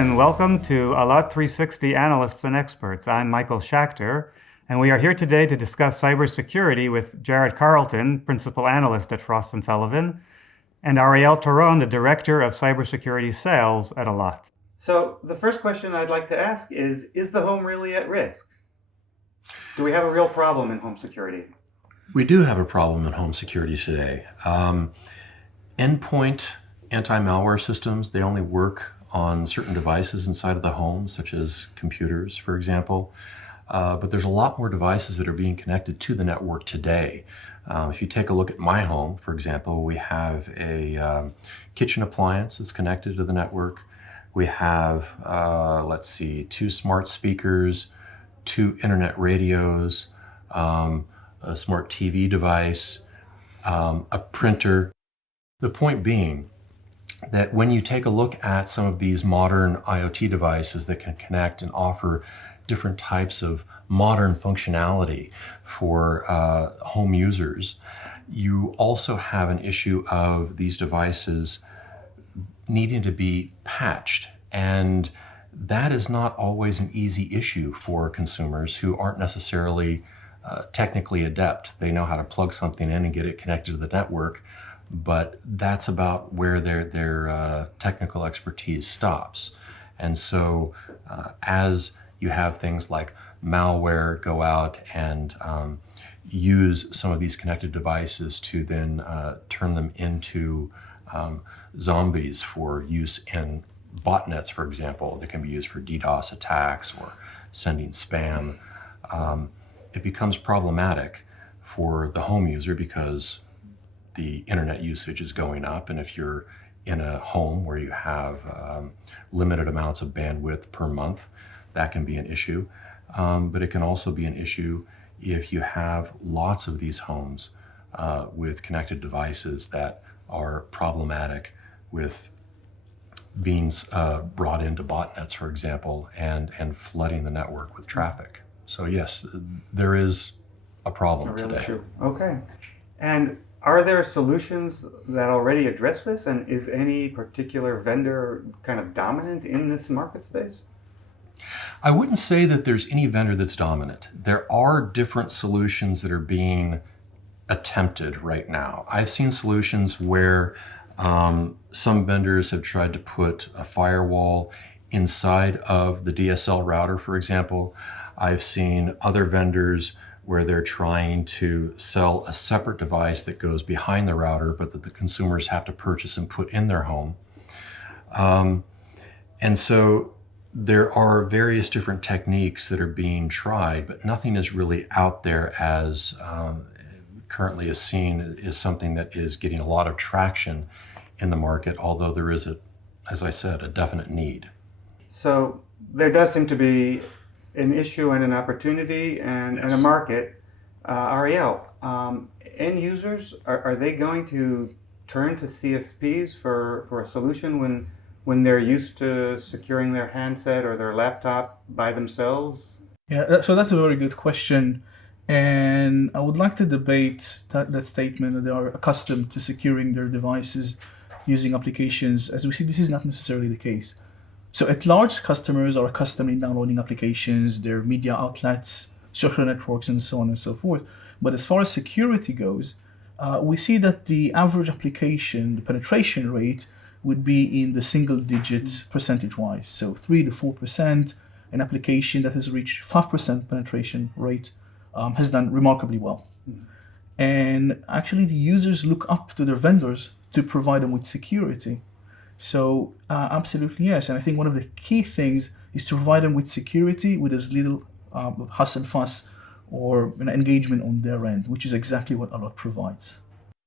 and welcome to Allot 360 Analysts and Experts. I'm Michael Schachter, and we are here today to discuss cybersecurity with Jarad Carleton, Principal Analyst at Frost & Sullivan, and Ariel Toron, the Director of Cybersecurity Sales at Allot. So the first question I'd like to ask is the home really at risk? Do we have a real problem in home security? We do have a problem in home security today. Endpoint anti-malware systems, they only work on certain devices inside of the home, such as computers, for example. But there's a lot more devices that are being connected to the network today. If you take a look at my home, for example, we have a kitchen appliance that's connected to the network. We have, 2 smart speakers, 2 internet radios, a smart TV device, a printer. The point being that when you take a look at some of these modern IoT devices that can connect and offer different types of modern functionality for home users, you also have an issue of these devices needing to be patched. And that is not always an easy issue for consumers who aren't necessarily technically adept. They know how to plug something in and get it connected to the network, but that's about where their technical expertise stops. And so as you have things like malware go out and use some of these connected devices to then turn them into zombies for use in botnets, for example, that can be used for DDoS attacks or sending spam, it becomes problematic for the home user because the internet usage is going up, and if you're in a home where you have limited amounts of bandwidth per month, that can be an issue. But it can also be an issue if you have lots of these homes with connected devices that are problematic with being brought into botnets, for example, and flooding the network with traffic. So yes, there is a problem today. Issue. Okay. And are there solutions that already address this? And is any particular vendor kind of dominant in this market space? I wouldn't say that there's any vendor that's dominant. There are different solutions that are being attempted right now. I've seen solutions where some vendors have tried to put a firewall inside of the DSL router, for example. I've seen other vendors where they're trying to sell a separate device that goes behind the router, but that the consumers have to purchase and put in their home. And so there are various different techniques that are being tried, but nothing is really out there as currently is seen as something that is getting a lot of traction in the market, although there is, as I said, a definite need. So there does seem to be an issue and an opportunity and a market. Ariel, end users, are they going to turn to CSPs for a solution when they're used to securing their handset or their laptop by themselves? Yeah, so that's a very good question. And I would like to debate that statement that they are accustomed to securing their devices using applications. As we see, this is not necessarily the case. So at large, customers are accustomed in downloading applications, their media outlets, social networks, and so on and so forth. But as far as security goes, we see that the average application, the penetration rate, would be in the single digit percentage-wise. So 3 to 4%. An application that has reached 5% penetration rate has done remarkably well. And actually, the users look up to their vendors to provide them with security. So absolutely yes, and I think one of the key things is to provide them with security with as little fuss and fuss or an engagement on their end, which is exactly what Allot provides.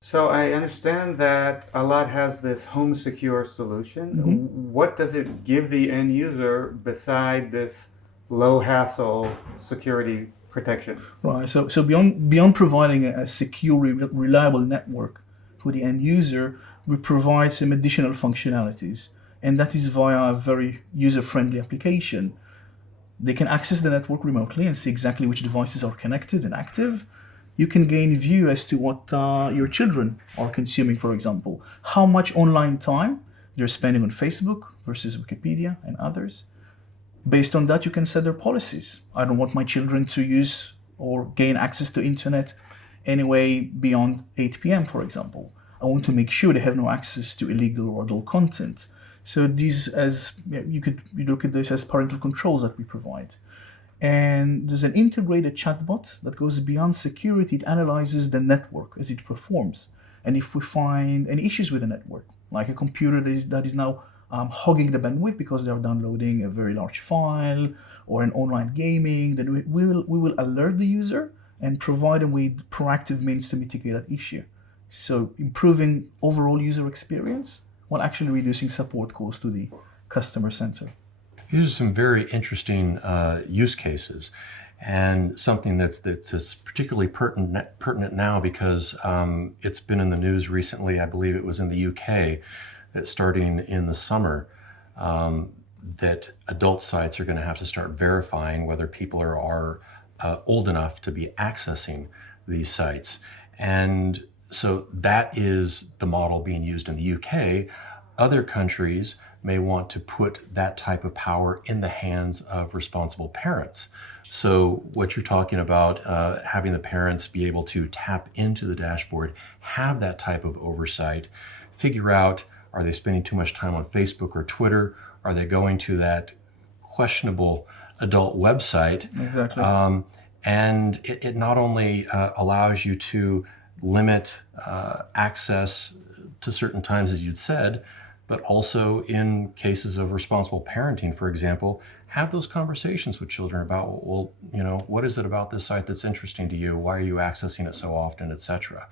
So I understand that Allot has this HomeSecure solution. Mm-hmm. What does it give the end user beside this low hassle security protection? Right. So beyond providing a secure, reliable network for the end user, we provide some additional functionalities, and that is via a very user-friendly application. They can access the network remotely and see exactly which devices are connected and active. You can gain view as to what your children are consuming, for example, how much online time they're spending on Facebook versus Wikipedia and others. Based on that, you can set their policies. I don't want my children to use or gain access to internet anyway beyond 8 p.m., for example. I want to make sure they have no access to illegal or adult content. So these, you look at this as parental controls that we provide. And there's an integrated chatbot that goes beyond security. It analyzes the network as it performs. And if we find any issues with the network, like a computer that is now hogging the bandwidth because they are downloading a very large file or an online gaming, then we will alert the user and provide them with proactive means to mitigate that issue. So improving overall user experience while actually reducing support calls to the customer center. These are some very interesting use cases, and something that's particularly pertinent now because it's been in the news recently. I believe it was in the UK that starting in the summer that adult sites are going to have to start verifying whether people are old enough to be accessing these sites. And so that is the model being used in the UK. Other countries may want to put that type of power in the hands of responsible parents. So what you're talking about, having the parents be able to tap into the dashboard, have that type of oversight, figure out, are they spending too much time on Facebook or Twitter? Are they going to that questionable adult website? Exactly. And it not only allows you to limit access to certain times, as you'd said, but also in cases of responsible parenting, for example, have those conversations with children about, well, what is it about this site that's interesting to you? Why are you accessing it so often, etc.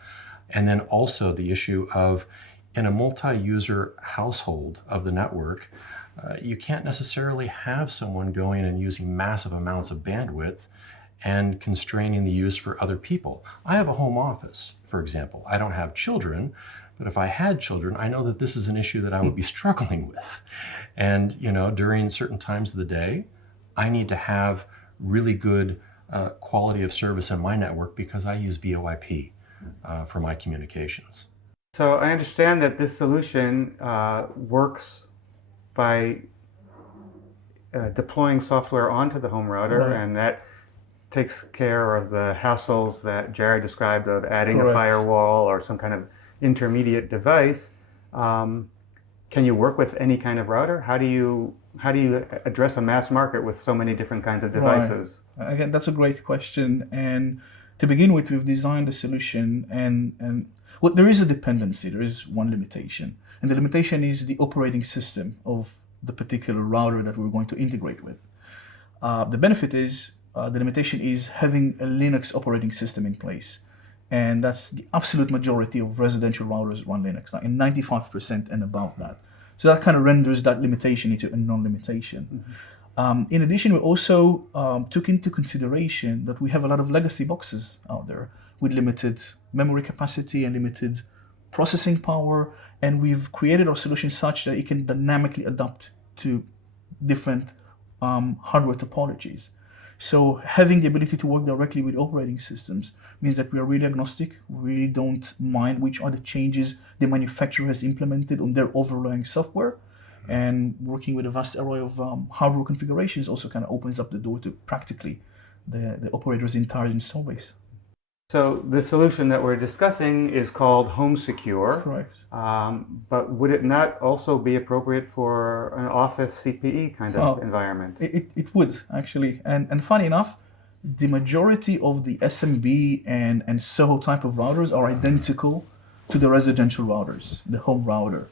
And then also the issue of, in a multi-user household of the network, you can't necessarily have someone going and using massive amounts of bandwidth and constraining the use for other people. I have a home office, for example. I don't have children, but if I had children, I know that this is an issue that I would be struggling with. And, during certain times of the day, I need to have really good quality of service in my network because I use VoIP for my communications. So I understand that this solution works by deploying software onto the home router, Right. and that takes care of the hassles that Jarad described of adding Correct. a firewall or some kind of intermediate device. Can you work with any kind of router? How do you address a mass market with so many different kinds of devices? Right. Again, that's a great question. And to begin with, we've designed a solution, and well, there is a dependency. There is one limitation, and the limitation is the operating system of the particular router that we're going to integrate with. The benefit is the limitation is having a Linux operating system in place. And that's the absolute majority of residential routers run Linux, like in 95% and above that. So that kind of renders that limitation into a non-limitation. Mm-hmm. In addition, we also took into consideration that we have a lot of legacy boxes out there with limited memory capacity and limited processing power. And we've created our solution such that it can dynamically adapt to different hardware topologies. So having the ability to work directly with operating systems means that we are really agnostic. We really don't mind which are the changes the manufacturer has implemented on their overlaying software. And working with a vast array of hardware configurations also kind of opens up the door to practically the operator's entire install base. So the solution that we're discussing is called HomeSecure. Correct. But would it not also be appropriate for an office CPE kind of environment? It would, actually. And funny enough, the majority of the SMB and SOHO type of routers are identical to the residential routers, the home router.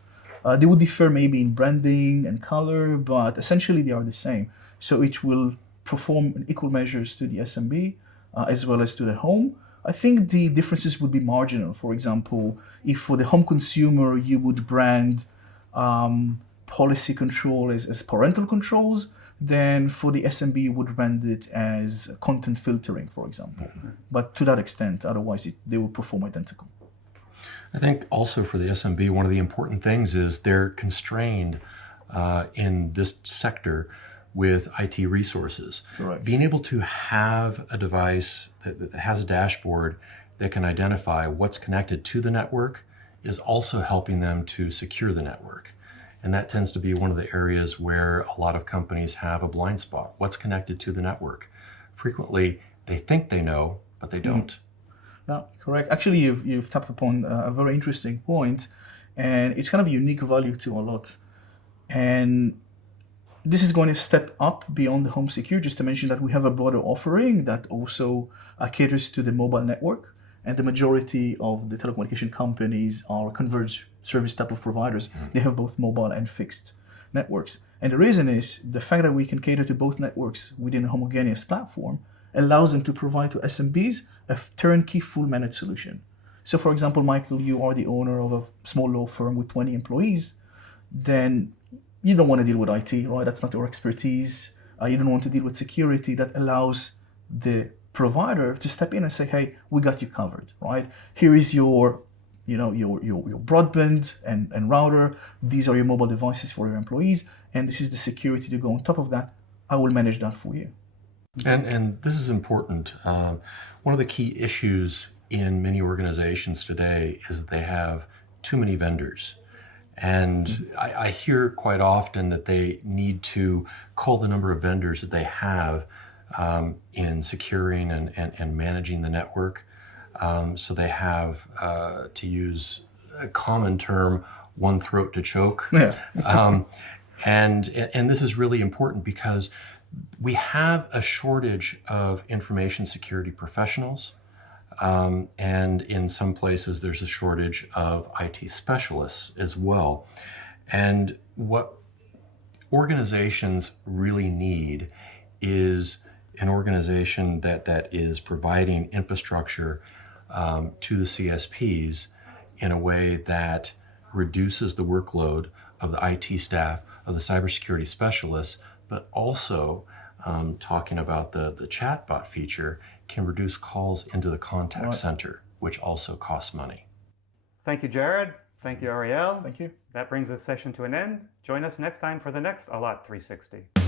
They would differ maybe in branding and color, but essentially they are the same. So it will perform in equal measures to the SMB as well as to the home. I think the differences would be marginal. For example, if for the home consumer you would brand policy control as parental controls, then for the SMB you would brand it as content filtering, for example. Mm-hmm. But to that extent, otherwise they will perform identical. I think also for the SMB, one of the important things is they're constrained in this sector with IT resources. Correct. Being able to have a device that has a dashboard that can identify what's connected to the network is also helping them to secure the network. And that tends to be one of the areas where a lot of companies have a blind spot. What's connected to the network? Frequently, they think they know, but they don't. Yeah, correct. Actually, you've tapped upon a very interesting point, and it's kind of unique value to Allot. And this is going to step up beyond the HomeSecure, just to mention that we have a broader offering that also caters to the mobile network. And the majority of the telecommunication companies are converged service type of providers. They have both mobile and fixed networks. And the reason is the fact that we can cater to both networks within a homogeneous platform allows them to provide to SMBs a turnkey full managed solution. So for example, Michael, you are the owner of a small law firm with 20 employees, then you don't want to deal with IT, right? That's not your expertise. You don't want to deal with security. That allows the provider to step in and say, hey, we got you covered, right? Here is your broadband and router. These are your mobile devices for your employees. And this is the security to go on top of that. I will manage that for you. And this is important. One of the key issues in many organizations today is that they have too many vendors. And I hear quite often that they need to cull the number of vendors that they have in securing and managing the network. So they have, to use a common term, one throat to choke. Yeah. And this is really important because we have a shortage of information security professionals. And in some places, there's a shortage of IT specialists as well. And what organizations really need is an organization that is providing infrastructure to the CSPs in a way that reduces the workload of the IT staff, of the cybersecurity specialists, but also talking about the chatbot feature can reduce calls into the contact center, which also costs money. Thank you, Jarad. Thank you, Ariel. Thank you. That brings this session to an end. Join us next time for the next Allot 360.